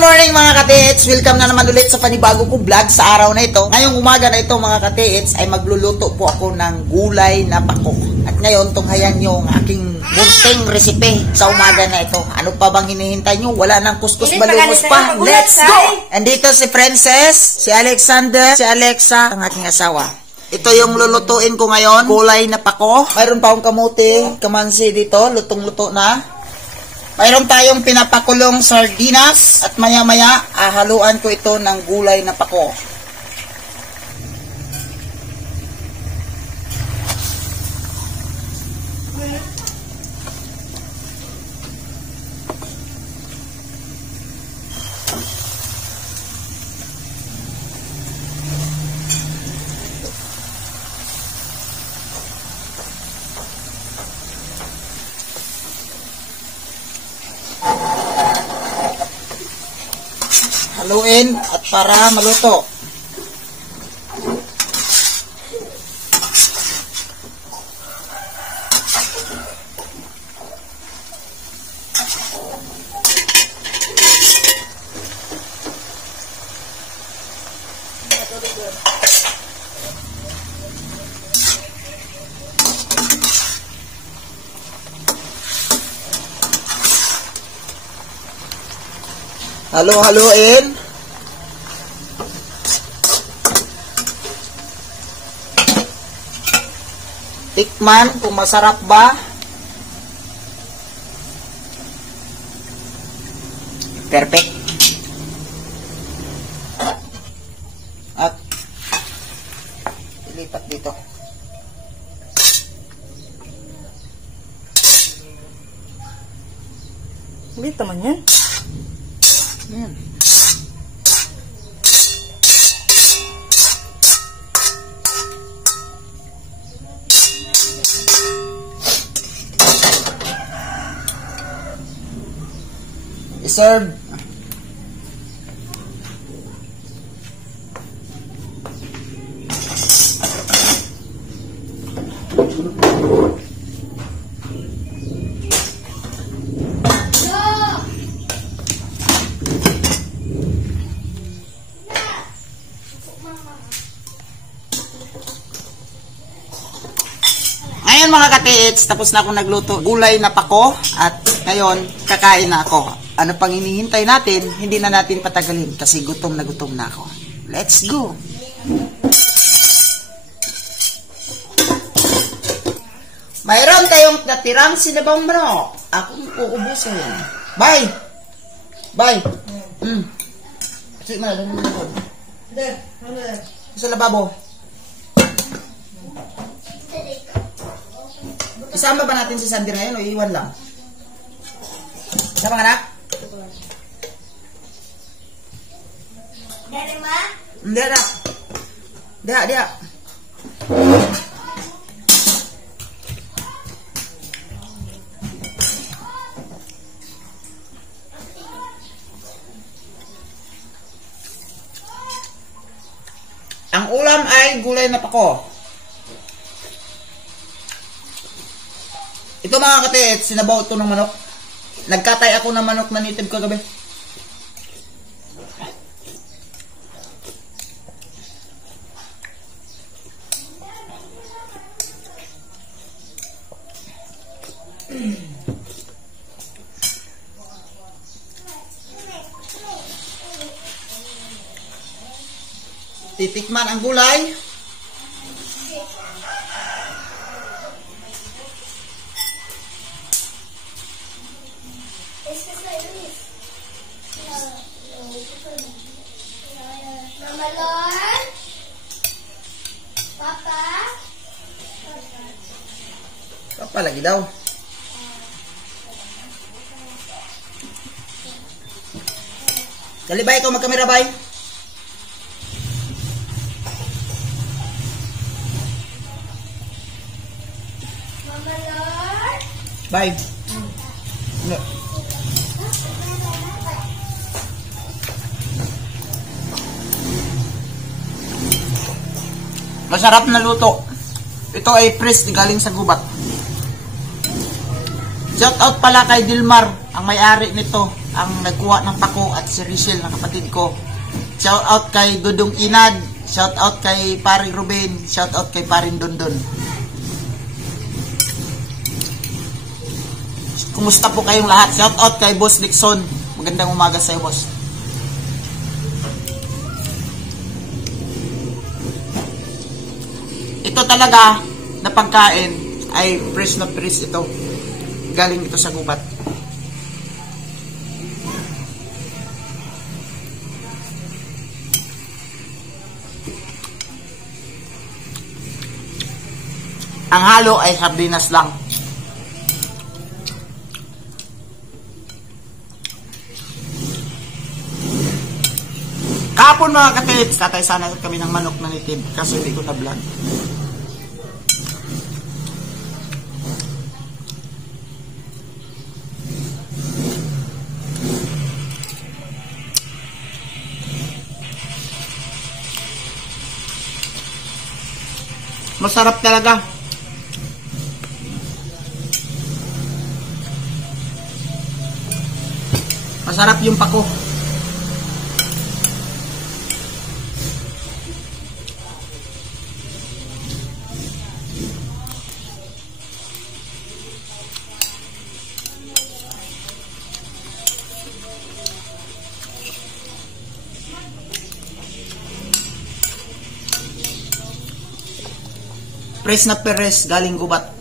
morning mga katits! Welcome na naman ulit sa panibago kong vlog sa araw na ito. Ngayong umaga na ito mga katits ay magluluto po ako ng gulay na pako. At ngayon tunghayan nyo ang aking munting resipe sa umaga na ito. Ano pa bang hinihintay nyo? Wala nang kuskus balungos pa. Let's go! Andito si Princess, si Alexander, si Alexa, ang aking asawa. Ito yung lulutuin ko ngayon, gulay na pako. Mayroon pa akong kamuti, kamansi dito, lutong-luto na. Mayroon tayong pinapakulong sardinas at maya-maya haluan ko ito ng gulay na pako. Haluin at para maluto. Halo-haloin. Tikman kung masarap ba. Perfect. At ilipat dito. Hindi naman yan. Yan. I-serve. Ngayon mga katits, tapos na akong nagluto gulay na pako at ngayon kakain na ako. Ano pang hinihintay natin? Hindi na natin patagalin kasi gutom na ako. Let's go! Mayroon tayong natirang sinabang manok. Akong uubusin. Bye! Bye! Kasi malalang mo na. Sa lababo. Isama ba natin si Sandy na yun o iiwan lang? Isama ka na? Dari ma? Hindi na. Dia. Ang ulam ay gulay na pako. Ito mga katits, sinabaw ito ng manok. Nagkatay ako ng manok na nitib kagabi. Titikman ang gulay. Mama Lord? Papa? Papa lagi daw. Kalibay ikaw magkamera bay. Mama Lord? Bye. No. Masarap na luto. Ito ay fresh galing sa gubat. Shout out pala kay Dilmar, ang may-ari nito. ang nagkuha ng pako at si Rachel na kapatid ko. Shout out kay Dudong Inad, shout out kay Paring Ruben, shout out kay Paring Dondon. Kumusta po kayong lahat? Shout out kay Boss Dixon. Magandang umaga sa iyo, boss. Ito talaga na pagkain ay fresh na fresh ito. Galing ito sa gubat. Ang halo ay sardinas lang. Kahapon mga katits, katay sana kami ng manok na nitib kasi hindi ko na-vlog. Masarap talaga. Masarap yung pako. Fresh na peres galing gubat.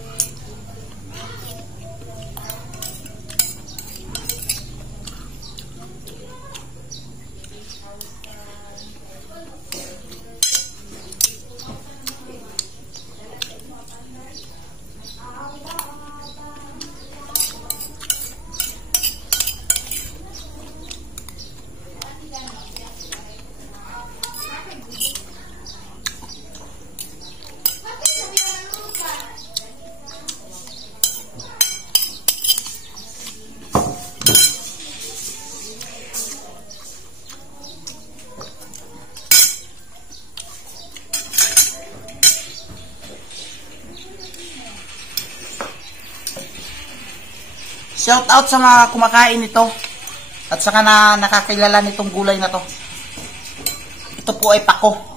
Shout out sa mga kumakain nito at saka na nakakilala nitong gulay na to. Ito po ay pako.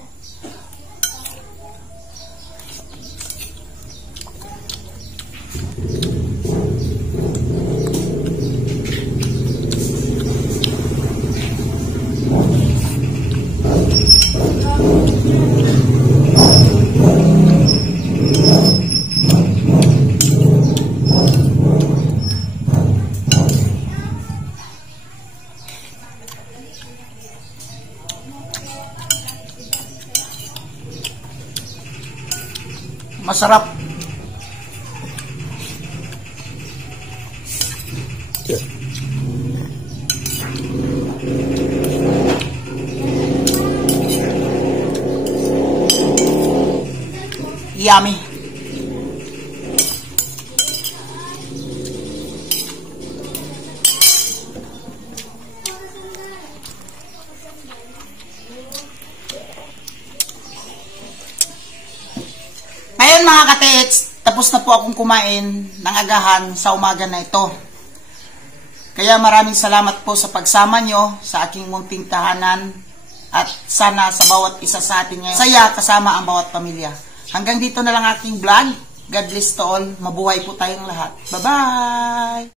Masarap. Yummy. Ngayon mga katits, tapos na po akong kumain ng agahan sa umaga na ito. Kaya maraming salamat po sa pagsama nyo sa aking munting tahanan at sana sa bawat isa sa atin ngayon saya kasama ang bawat pamilya. Hanggang dito na lang aking vlog. God bless to all. Mabuhay po tayong lahat. Bye-bye!